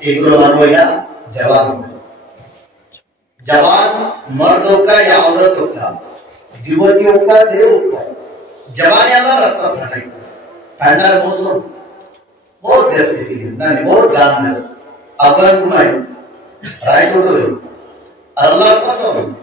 एगुलो मानोया जवान जवान मर्दों का या औरतों का युवतियों का देवों का जवान अल्लाह रास्ता फटाई ठंडा मौसम बहुत देसी फीलिंग ना बहुत गार्डनेस अगर तुम्हारे राइट उठो अल्लाह कसम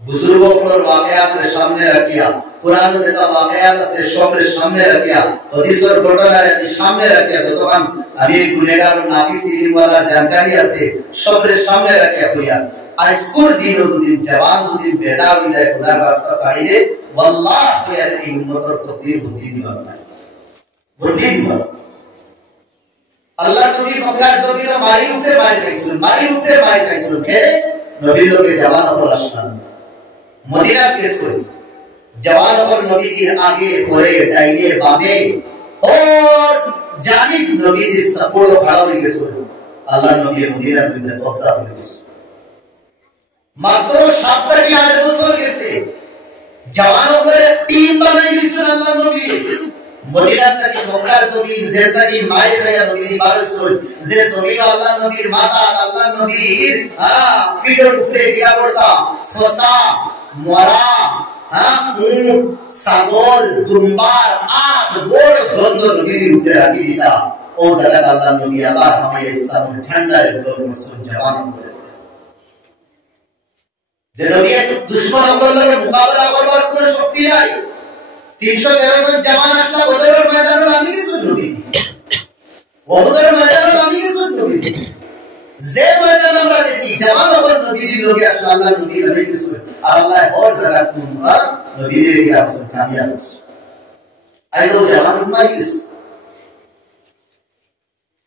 बुजुर्गों को वाकयात के सामने रखिया पुराने नेता वाकयात से शौक के सामने रखिया हदीस और घटना के सामने रखिया तो हम अभी गुनेगार और नाफी सीरीज वाला जानकारी से शौक के सामने रखिया तो यार आइस्कुर दिनों दिन जवान दिन बेदार हो जाए खुदा रास्ता साड़ी दे वल्लाह तो यार की उम्मत और को तीर बुद्धि नहीं बनता है बुद्धि नहीं बनता अल्लाह तो भी मक्का ज़मीन मारी उसे मारी कैसे के नबी लोग के जवान और अशनान मदीना किसको जवान और नबी जी आगे होरे दाहिने बामे और जानिब नबी जी सपोर्ट भाव के सो अल्लाह नबी मदीना में पहुंचा है मात्र शब्द की आने बसों के से जवानों को टीम बनाई जिसमें अल्लाह नबी मदीना तक की मक्का ज़मीन ज़ेता की माई खाया नबी बारिश हो ज़े ज़मीन अल्लाह नबी माता अल्लाह नबी फिटर उफरे क्या बोलता फसा मोरा ऊंट सागोल दुम्बार आठ गोल गंदो नबी उफरे आकी दीता ओ जगत अल्लाह नबी आबाद हमें इस्लाम में ठंडा है मुस्लिम जवानों को नबी दुश्मन अल्लाह के मुकाबला करবার কোনো শক্তি নাই 313 জন জওয়ান আসলা বদরের ময়দানে নামি কি শুরু হই বদরের ময়দানে নামি কি শুরু হই যে ময়দান আমরা দেখি জওয়ান और নবীজি লোকে আসলা আল্লাহ নবী নবী কি শুরু আর আল্লাহ और जगह তোমরা নবীদের কি আপস কামিয়াব আইলো জওয়ান মাইকিস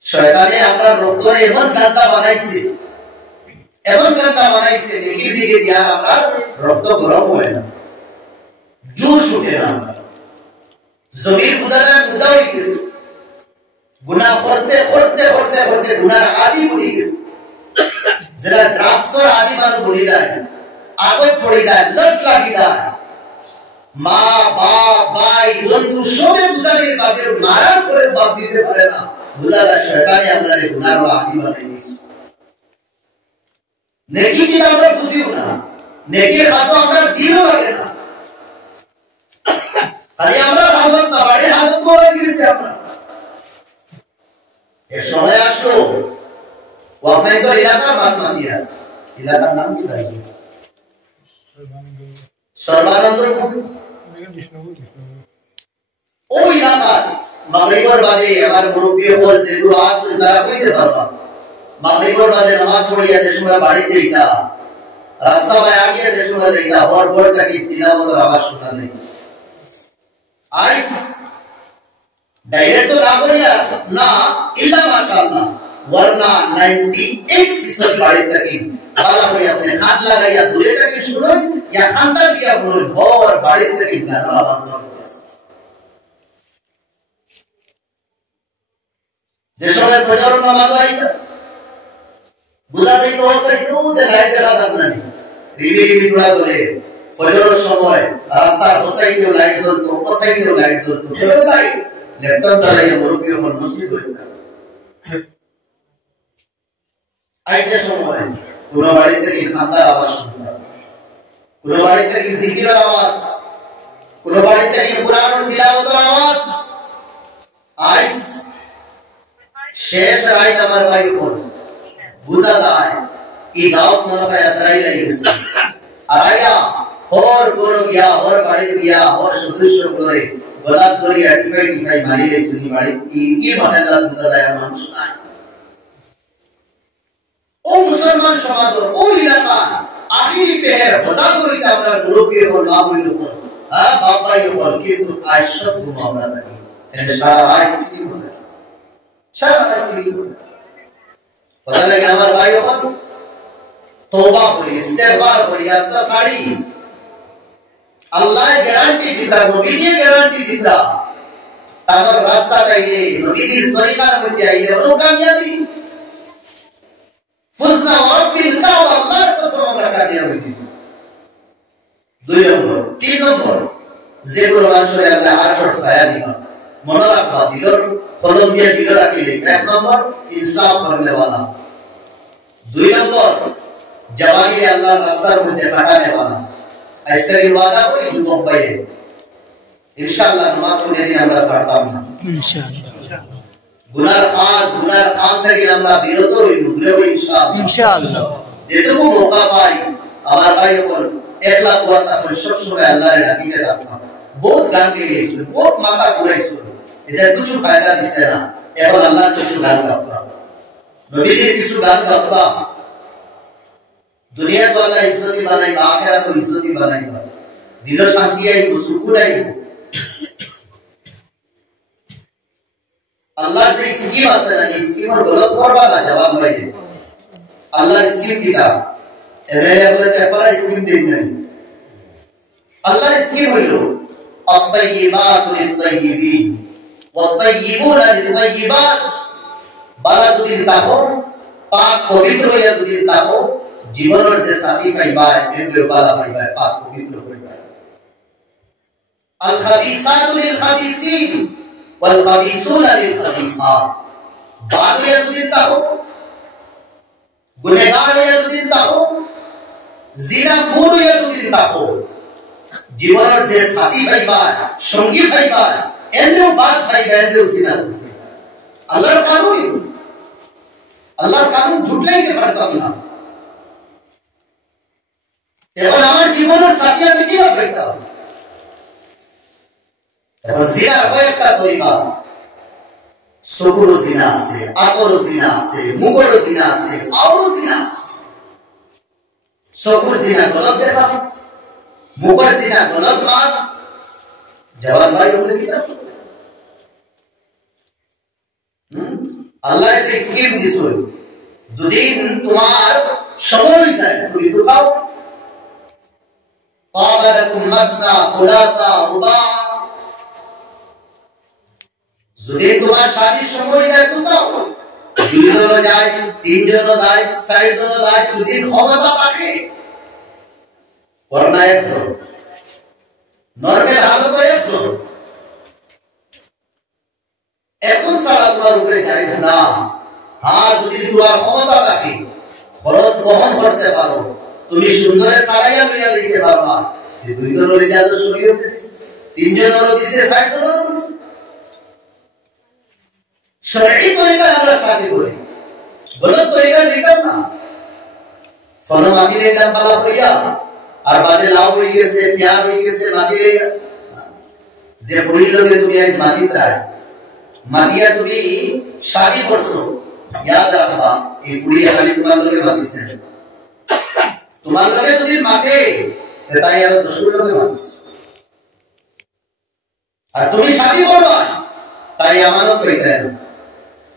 শয়তানে আমরা রক্তরে এমন গান্দা বানাইছে এমন গান্দা বানাইছে নেকির দিকে দিয়া আমরা রক্ত গরম হয় না জোশ উঠে না জমির মুদাই কিস গুনাহ করতে গুনার আদি বনি কিস যারা ড্রাগসর আদি মান বনি যায় আগত পড়ে যায় লট লাগি যায় মা বাপ ভাই বন্ধু সবে বুঝানোর বাদে মারার করে বাদ দিতে পারে না বুঝালা শয়তানে আমরা গুনার আদি বানাই দিছে नेकी की আমরা বুঝিও না নেকির খাতা আমরা দিও লাগে না খালি আমরা হালত না বাড়ি হালত করে গেছি আমরা এই সময় আসলো ওখানে তো এলাকার বাদ মাতিয়া এলাকার নাম কি ভাই সর্বানন্দ ওই এলাকা মাগরিবের বাদে আমার মুরব্বি হল যেদু আসল তারা কইতে পারবা মাগরিবের বাদে নামাজ পড়িয়া যে সময় বাড়িতে যাইতা রাস্তা বাইরে যে সময় যাইতা বড় বড় টাকি তিলাওয়াতের আওয়াজ শোনা যায় আইস डायरेक्ट तो ना करिया ना इल्ला माशाअल्लाह वरना 98% बाड़े तक वाला कोई अपने हाथ लगाया दूरे तक सुनो या खानदार किया बोल और बाड़े तक गाना आवाज ना जैसे फजर नमाज आई बुला दे तो साइडो से लाइट जला देना नहीं रिवी थोड़ा बोले फजर समय रास्ता साइडे लाइट জ্বলতো সাইডে লাইট জ্বলতো চলো লাইট লেফটন দাঁড়াইয়া মুরব্বি হল মসজিদ হইতা আইতে সময় কোন বাড়ি থেকে খান্দার আওয়াজ শুনতাম কোন বাড়ি থেকে জিকিরের আওয়াজ কোন বাড়ি থেকে কুরআন তিলাওয়াতের আওয়াজ আইস শেষ রাত আমার ভাই কোন বুঝা যায় এই গাঁও মনে হয় আসরাই লাগিয়েছে আরাইয়া और गोरो गया और बाड़ी गया और सदृश करे गोलाब दरिया टिफाई मारिले सुनी बाड़ी ई महल्ला बुदाया মানুষ নাই ও মুসলমান সমাজ ও এলাকা আখিরি পেহের হজাগরিতে আমরা মুরব্বি হল মা বইল হল বাবাই হল কিন্তু আজ সব ঘুমাওনা থাকে এর সারা রাত ফিরি হতে সারা রাত ফিরি হতে পতা লাগে আমার ভাই হল तौबा করি ইস্তেগফার করি আস্তাগফারি अल्लाह गारंटी दित्रा नबीजी गारंटी दित्रा तागर रास्ता चाहिए नबीजी तरीका मध्य आइले और कामयाबी फुजना वाबिल का अल्लाह कसम আমরা কামিয়াবি দিব দুই নম্বর তিন নম্বর যে কোরআন শরীফে আল্লাহ আরশ ছায়া দিবা মনে রাখবা দিলর কলম দিয়ে দিলে রাখিলে 1 নম্বর ইনসাফ করনে वाला 2 নম্বর জওয়ানি আল্লাহর রাস্তার মধ্যে কাটানে वाला আজকে ওয়াদা করি যুবক ভাই ইনশাআল্লাহ নামাজ পড়ে দিন আমরা ছাড়তাম না ইনশাআল্লাহ গুনার কাম থেকে আমরা বিরত হইব দূরে হই ইনশাআল্লাহ যেটুকু মৌকা পাই আমার ভাই বল একলা কথা করে সব সময় আল্লাহর ডাকিতে ডাকতাম বহুত গান গেয়েছিল বহুত মাথা ঘুরাইছিল এটা কিছু ফায়দা দিছে না এখন আল্লাহর কিছু গান গাওয়া নবীজির কিছু গান গাওয়া দুনিয়া তো আল্লাহ ইজ্জতি বানাই বা আখিরাত তো ইজ্জতি বানাই দিল শান্তি আইব সুকুন আইব আল্লাহর যে স্কিম আছে না এই স্কিমের গলত করবা না জবাব ভাই আল্লাহর স্কিম কিটা এভেলেবল পেপার স্কিম দিন নাই আল্লাহর স্কিম হইলো আত-তাইয়িবাতু লিত-তাইয়িবিন ওয়াত-তাইয়িবুনা লিত-তাইয়িবাত বালা যদি তাহো পাক পবিত্র হইয়া যদি তাহো জীবনের যে সাথী পাইবা এমরে বালা পাইবা পাক পবিত্র হইবা আল-খাবিসাতু লিল-খাবিসিন ওয়াল-খাবিসুনা লিল-খাবিসাত বালিয়া যদি তাহো গুনাহগার হইয়া যদি তাহো জিনাখোর হইয়া যদি তাহো জীবনের যে সাথী পাইবা সঙ্গী পাইবা এমরেও বাদ পাইবা এমরেও জিনা করবে আল্লাহর কানুন ঝুটলাইতে পারতাম না এখন আমার জীবনের সাথী আমি কি পাইতাম এখন জিনার কয়েকটা পরিবার চকুরও জিনা আছে আতরও জিনা আছে মুখরও জিনা আছে ফাওরও জিনা আছে চকুর জিনা গলত দেখা মুখর জিনা গলত মাত জবাব ভাই ওকে কিতাব আল্লাহ যে স্কিম দিছো দুদিন তোমার সময় যায় তুমি তো খাও পাওয়ালাকুম মাসনা খুলাসা রুবা যদি তোমার শাদীর সময় যায় তো খাও দুইজন যায় তিনজন যায় চারজন যায় দুদিন ক্ষমতা থাকে করনা একজন নরকের হালত একজন এখন সারা তোমার উপরে জায়েজ না হ্যাঁ যদি তোমার ক্ষমতা থাকে খরচ বহন করতে পারো তুমি সুন্দরে সারাইয়া লইয়া দিতে পারবা যে দুইজনের এটা তো শরীয়তে দিছে তিনজনেরও দিছে চারজনেরও দিছে শরঈ তরিকা আমরা শাদী করি গলত তরিকা যেটা না ফলো মাটিলে দাম বালা করিয়া আর বাদে লাউ হয়ে গেছে পেঁয়াজ হয়ে গেছে মাটিলে যে ফুড়ি লগে তুমি আজ মাটি ত্রায় মাতিয়া তুমি শাদী করছো याद রাখবা এই ফুড়ি খালি তোমার লগে মাতিছে তোমার লগে যদি মাতে তাই আর দশর লগে মাতিস আর তুমি শাদী করবা তাই আমানত হইতা না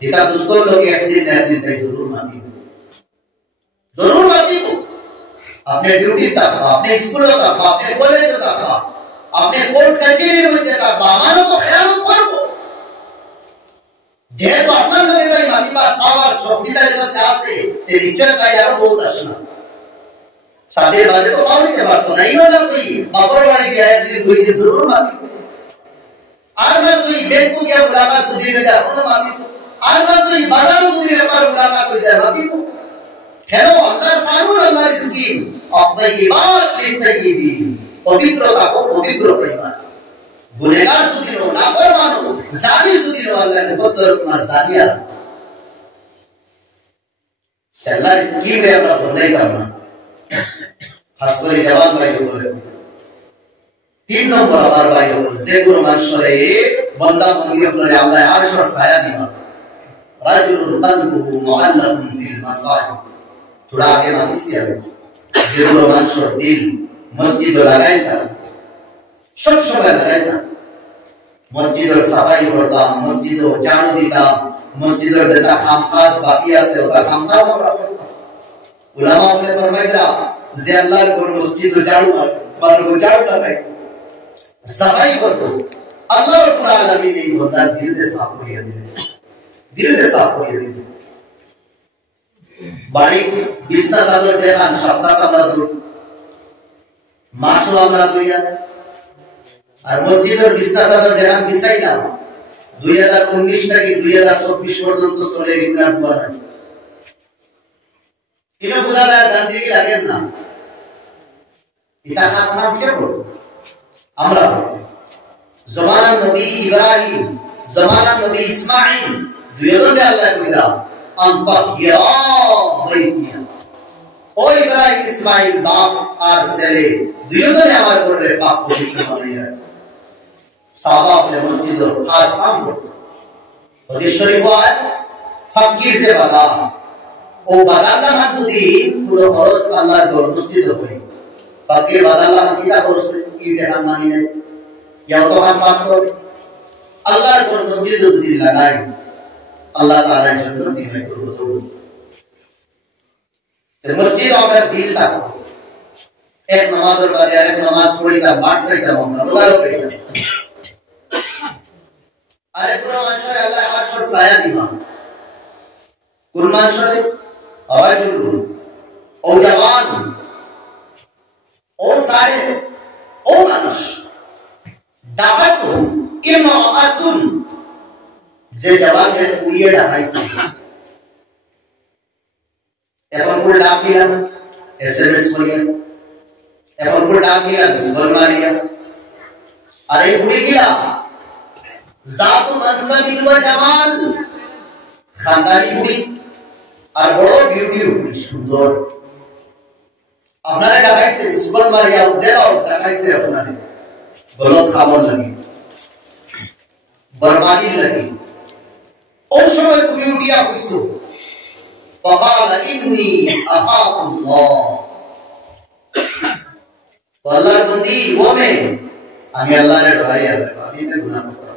এটা দুস্তর লগে একদিন না একদিন তাই জরুর মাতিব আপনি ডিউটি থাকবা আপনি স্কুলে থাকবা আপনি কলেজে থাকবা আপনি কোর্ট কাছারির মধ্যে থাকবা আমানত খেয়াল করবো যেহেতু আপনার লগে তাই মাতিবার পাওয়ার শক্তিটার কাছে আছে এই নিশ্চয়তাই আর বহুত আসে না সাথে বাজে তো পাওয়াইতে পারতো না এইও না সই বাপর বাড়ি দিয়ে একদিন দুই দিন জরুর মাতিব আর না সই ব্যাংকু গিয়া মুলাকাত যদি হয়ে যায় কোনো মাতিব আর না সই বাজারও যদি একবার মুলাকাত হয়ে যায় মাতিব কেন আল্লাহর কানুন আল্লাহর স্কিম আত-তাইয়িবাত লিত-তাইয়িবিন পবিত্রতা হো পবিত্র হইবা গুনাহগার যদি নো নাফরমান হো জানি যদি নো আল্লাহর মুকদ্দর তোমার জানিয়া আল্লাহর স্কিমে আমরা বদলাই করব না খাস করে জওয়ান ভাই বলে 3 নম্বর আমার ভাই বলে যে কোন মানুষরে বান্দা বন্দি করে আল্লাহ আরশের ছায়া দিবা রাজুলুন কলবুহু মুআল্লাকুন ফিল মাসাজিদ थोड़ा आगे माती सी आवे जेरो মানুষের দিল মসজিদে লাগাইতা সব সময় লাগাইতা মসজিদের সাফাই করতাম মসজিদে ঝাড়ু দিতাম মসজিদের যেটা কাজ বাকি আছে ওটা কামটা আমরা করতাম উলামা বলে ফরমাইতরা যে আল্লাহর ঘর মসজিদে ঝাড়ু লাগাই সাফাই করব আল্লাহ রাব্বুল আলামিন এই বান্দার দিলকে সাফ করিয়ে দিবেন বাড়ি বিছনা চাদর দেখান সপ্তাহ আমরা দুই মাসও আমরা দুইয়া আর মসজিদের বিছনা চাদর দেখান বিছাই না 2019 থেকে 2024 পর্যন্ত চলে ইমরান গভর্নমেন্ট এটা বুঝালে গান্ধী লাগেন না এটা খাস নাম কে বলতো আমরা জমানা নবী ইব্রাহিম জমানা নবী ইসমাঈল দুইজনে আল্লাহ কইলা আনতাহিয়া বাইতিয়া ও ইব্রাহিম ইসমাঈল বাপ আর ছেলে দুইজনে আমার ঘরে পাক পবিত্র বানাইয়া साहबा अपने मस्जिद और खास काम करते हदीस शरीफ है फकीर से बता ओ बदाला हम तो दिन पूरा खरच अल्लाह जो मस्जिद होई फकीर बदाला हम किला खरच की देना मानी नहीं या तो हम बात करो अल्लाह जो मस्जिद जो दिन लगाए अल्लाह ताला जन्नत दी में करो तो मस्जिद अगर दिल तक एक नमाज और बाद एक नमाज पढ़ी का बात से का हम दोबारा करेंगे अरे पूरा माशरे अल्लाह अर्श और साया दिमा कुल माशरे रजुल ओ जवान ओ सारे ओ मानुष दावतु इमाअतुन যে জবান এর ফুরিয়ে ঢাকাইছে এখন পুরো ডাক দিলাম এসএমএস করিয়া এখন পুরো ডাক দিলাম বিসবল মারিয়া আরে ফুরি গিয়া জাত মানসাবি ওয়া জামাল খানদানি ফুরি আর বড় বিউটির ফুরি সুন্দর আপনারা ঢাকাইছে বিসবল মারিয়া জেরাও ঢাকাইছে আপনারা গলত খাবার লাগে बर्बादी लगी और समय तुम उठिया हुईसो फकाल इन्नी अखाफुल्लाह तो अल्लाह बंदी वो में हमें अल्लाह ने डराया अभी तक गुनाह करता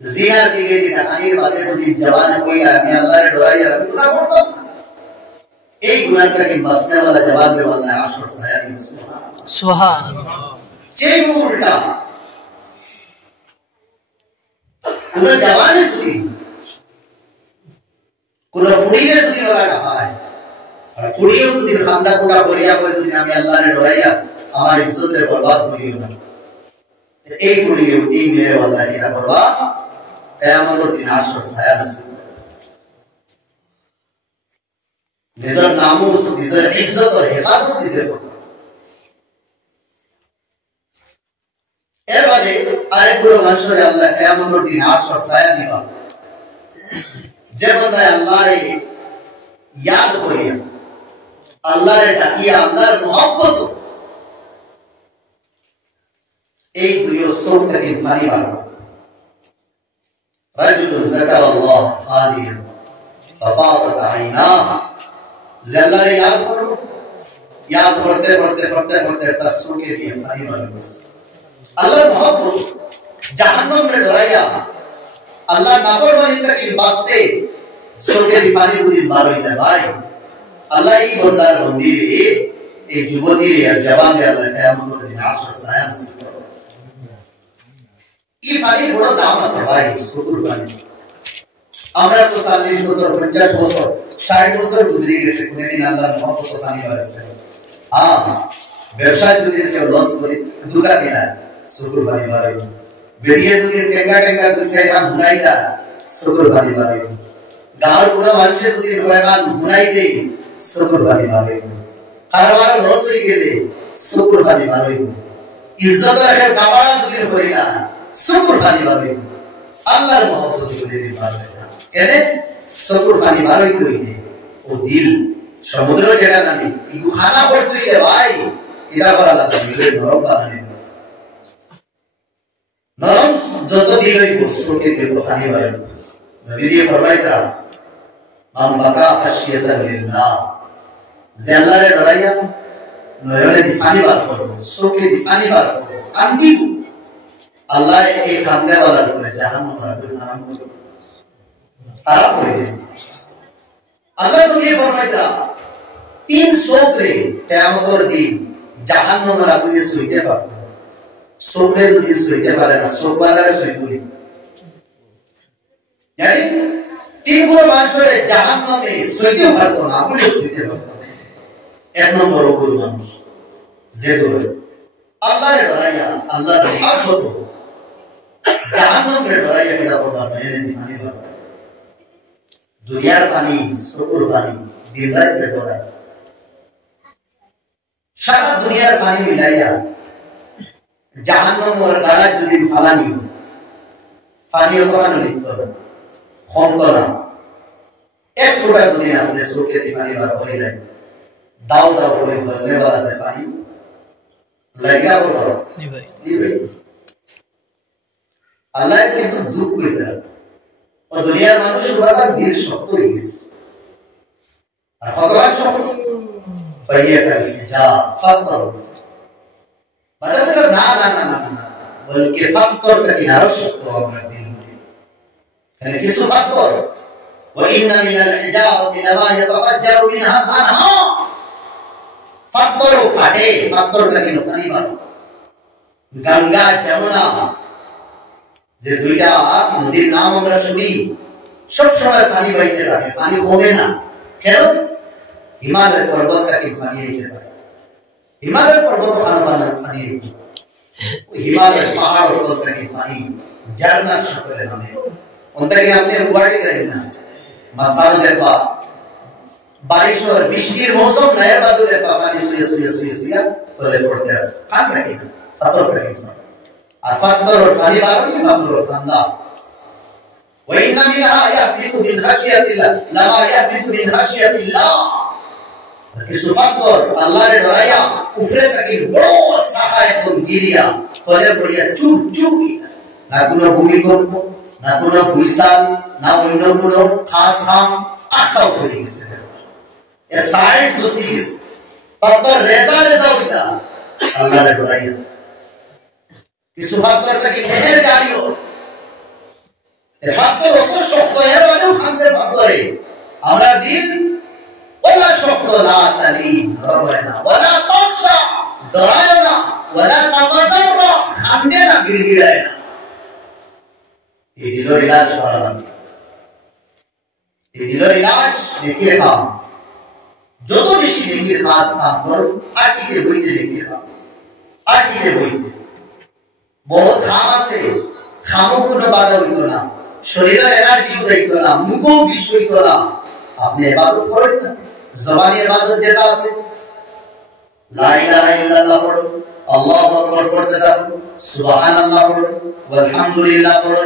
जिना जिगे जिना अनिल बातें तो जिन जवान कोई हमें अल्लाह ने डराया अभी गुनाह करता एक गुनाह करके बसने वाला जवान में वाला है आशर साया नहीं सुभान अल्लाह चेक उल्टा कुल जवाने सुधी कुल फुड़ीने सुधी वाला ढापा है और फुड़ियों सुधी खानदा कुड़ा बोलिया कोई सुधी हमें अल्लाह ने डराया हमारी इज्जत ने बर्बाद हुई होगा एक फुड़ियों एक मेरे वाला है या बर्बाद क़यामत और दिन आशर साया नसीब निदर नामूस निदर इज्जत और हिफाजत किसे पड़ता এরবারে আরেকগুলো মাসরে আল্লাহ কিয়ামতের দিন আশর ছায়া দিবা যে বান্দা আল্লাহরে ইয়াদ করিয়া আল্লাহরে ডাকিয়া আল্লাহর মহব্বত এই দুই চোখ থেকে পানি বাড়া রাজুল যাকার আল্লাহ খালিয়ান ফাফাতাত আইনা যে আল্লাহরে ইয়াদ করতে করতে করতে করতে তার চোখে দিয়ে পানি বাড়া अल्लाह मोहब्बत जहन्नम में डराया अल्लाह नाफरमानी तक वास्ते सोके रिफानी दुनिया मारो इधर भाई अल्लाह ही बंदार बंदी रे एक जुबती रे जवान रे अल्लाह क़यामत के दिन आशर साया नसीब करो ई फानी बड़ा दाम আছে ভাই শুকুর ফানি আমরা তো 40 বছর 50 বছর 60 বছর গুজরে গেছে কোনদিন আল্লাহর মোহব্বত ফানি বাড়ছে হ্যাঁ ব্যবসায় যদি কেউ লস করে দুকা দিনা शुक्र भारी मारे वीडियो तो टेंगा टेंगा दूसरे का हुनाईदा शुक्र भारी मारे गांव पूरा वांचे तो दिन होएगान हुनाई दे शुक्र भारी मारे कारवार लॉस होई गेले शुक्र भारी मारे इज्जत रहे कावाड़ा तो दिन होरेगा शुक्र भारी मारे अल्लाहर मोहब्बत को दे मारे कहले शुक्र भारी मारे तो ही ओ दिल समुद्र जेड़ा नानी इको खाना पड़तो ही है भाई इदा पर अल्लाह दिल नरम बनाने नरम যত দিলই বসতে তে পানি বাড়ে নবী দিয়ে ফরমাইতা মান বাকা খাশিয়াতান লিল্লাহ যে আল্লাহর ডরাইয়া নয়নে দি পানি বার করো চোখে দি পানি বার করো কান্দি আল্লাহ এই কান্দে वाला করে জাহান্নাম রাখবে নাম করে খারাপ করে আল্লাহ তো দিয়ে ফরমাইতা তিন চোখ রে কিয়ামতের দিন জাহান্নাম রাখবে সইতে পারবে सोपने तो दिन सोते वाला ना सोप वाला का सोई दूरी यानी तीन बुरे मानसोरे जहान्नम में सोते उभर तो ना बुरे सोते वाला एक नंबर बुरे मानुष जेदो है अल्लाह ने डराया अल्लाह ने हक दो জাহান্নাম কে ডরাইয়া কিলা করবা নয়নে পানি বাবা দুনিয়ার পানি সুকুর পানি দিন রাত কে ডরাই সারা দুনিয়ার পানি মিলাইয়া জাহান্নাম ওর গাড়া যদি ফালানি পানি ওখানে লিপ্ত কম করা এক ফোঁটা যদি আমাদের সুরকে দিয়ে পানি বার হয়ে যায় দাও দাও করে জ্বলনে वाला से पानी लगेगा वो नहीं भाई अल्लाह কিন্তু দুঃখ কইরা ও দুনিয়ার মানুষের বড় দিল শক্ত হয়ে গেছে আর কতবার শক্ত ফাইয়াতা যা ফাতর मतलब না বলকে ফাতরটা কি আরো শক্ত আপনার দিল মানে কিছু ফাতর وان من الحجاره لما يتفجر منها الانهار ফাতর ফাটে ফাতরটা কি পানি বার গঙ্গা যমুনা যে দুইটা নদীর নাম আমরা শুনি সব সময় পানি বইতে থাকে পানি কমে না কেন হিমালয় পর্বতটা কি পানি হইতে থাকে হিমালয় পর্বত পানি হিমালয় পাহাড় পর্বতটা কি পানি ঝর্ণা সকলে নামে ওটাকে আপনি উগাড়ি করেন না मसाल देखा बारिश और बिजलीर मौसम नया बाजू देखा पानी सुया तो ले पड़ते हैं खान रखे फतोर करें और फतोर और पानी बार नहीं फतोर और फंदा वही नमी है या बितु बिन खशियतिल्लाह लमा या बितु बिन खशियतिल्लाह इस फतोर अल्लाह ने डराया उफरे तक बड़ो सहाय तुम गिरिया तो ले बढ़िया चुप चुप ना कुनो भूमिकंप না কোনো ভূমিসাল না অন্য কোনো খাস হাম আটকাও করে গেছে এ সাইড দুসিস পাতর রেজা হইতা আল্লাহর ডরাইয়া কিছু পাতরটা কি খেতের গালিও এ পাতর কত শক্ত এর বাদেও খানতে ভাবরে আমরা দিন ওলা শক্ত না তালি ধরবে না ওলা তকশা ডরায় না ওলা তামাজাররা খান্দে না গিড়গিড়ায় না ये दिलोर इलाज शराब ये दिलोर इलाज नेकीर काम जो तो बेशी नेकीर खास काम करो आटी के बोईते नेकीर काम आटी के बोईते बहुत खामा से खामों को न बाधा हुई तो ना शरीर एनर्जी हुई तो ना मुको विष हुई तो ना आपने इबादत करो ना ज़बानी इबादत देता से ला इलाहा इल्लल्लाह पढ़ो अल्लाहु अकबर पढ़ते जाओ सुभान अल्लाह पढ़ो वल्हम्दुलिल्लाह पढ़ो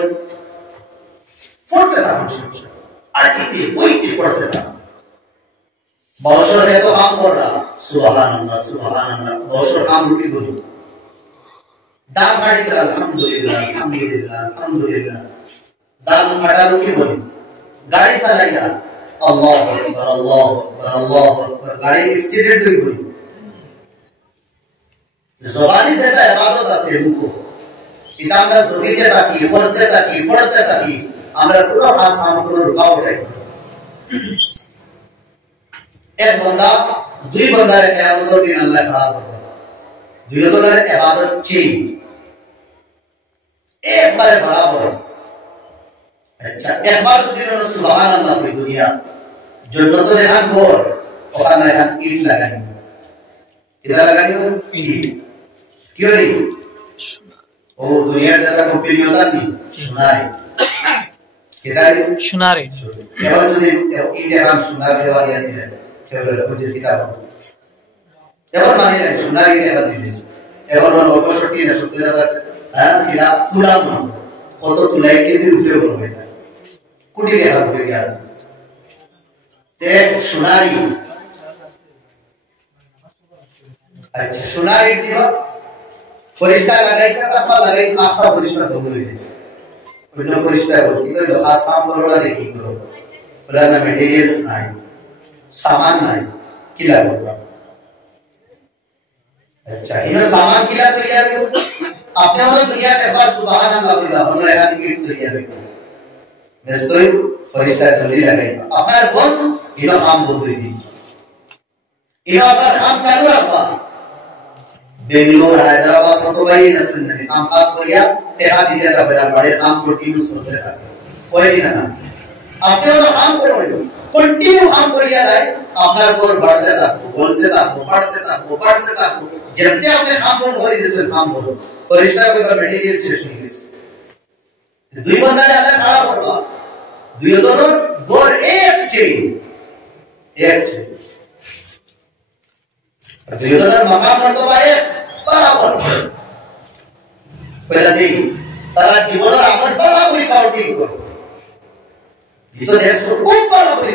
पढ़ते থাকুন আরটিতে বইতে পড়তে থাকুন বছর এত কাম করা সুবহানাল্লাহ সুবহানাল্লাহ বছর কাম রুটি বলি দাম কাটিতে আলহামদুলিল্লাহ আলহামদুলিল্লাহ আলহামদুলিল্লাহ দাম কাটা রুটি বলি গাড়ি চালাইয়া আল্লাহু আকবার আল্লাহু আকবার আল্লাহু আকবার গাড়ি অ্যাক্সিডেন্ট হই বলি জবানি যেটা ইবাদত আছে মুকো এটা আমরা জফিতে থাকি পড়তে থাকি আমরা পুরো খাস কাম করে রুকাওট है एक बंदा दुई बंदारे इबादत दिन अल्लाह खड़ा करता दुई बंदारे इबादत चेंज एक बार बराबर अच्छा एक बार तो दिन सुभान अल्लाह की दुनिया जो तो देखा गोर और ना यहाँ ईट लगानी इधर लगानी हो ईट क्यों नहीं ओ दुनिया दादा को पीली होता नहीं सुनाए किधर सुनारे केवल तो इटे हम सुनारे वाली आती है केवल कुछ किताब केवल माने नहीं सुनारे इटे हम दिले केवल वो लोगों छोटी है छोटी ज़्यादा हाँ किला तुला मान फोटो तुलाई के दिन उठे बोलो बेटा कुटी के हम उठे गया ते सुनारी अच्छा सुनारी दिवा फरिश्ता लगाई था apa लगाई आपका फरिश्ता तो बोले उन्हें फरिश्ता बोल किधर जो खास काम करोड़ा देखी करो पुराना मटेरियल्स नहीं सामान नहीं किला बोलता अच्छा इन्हें सामान किला तो यार आपने वो दुनिया के पास सुभान अल्लाह बोला हम लोग यहाँ की तो यार नेस्टोई फरिश्ता जल्दी लगाई अपना बोल इन्हें काम बोलते थी इन्हें अपना काम चालू रखा बेंगलोर हैदराबाद तो भाई नसुन ने काम पास हो गया तेरा दिया था बड़ा बड़े काम कंटिन्यू होते था कोई नहीं ना आपने तो काम करो कंटिन्यू काम करिया है अपना को बढ़ते था बोलते था पढ़ते था जब ते आपने काम करो बोले जिससे काम करो फरिश्ता को मटेरियल शेष नहीं किस দুই বন্ধারে আল্লাহ খাড়া করবা দুইজনের গড় এক চেইন দুইজনের মাকাম মর্তবা এক বরাবর পয়লা দেই তারা জীবনের আমল বরাবরই কাউন্টিং করে এই তো দেশ খুব বরাবরই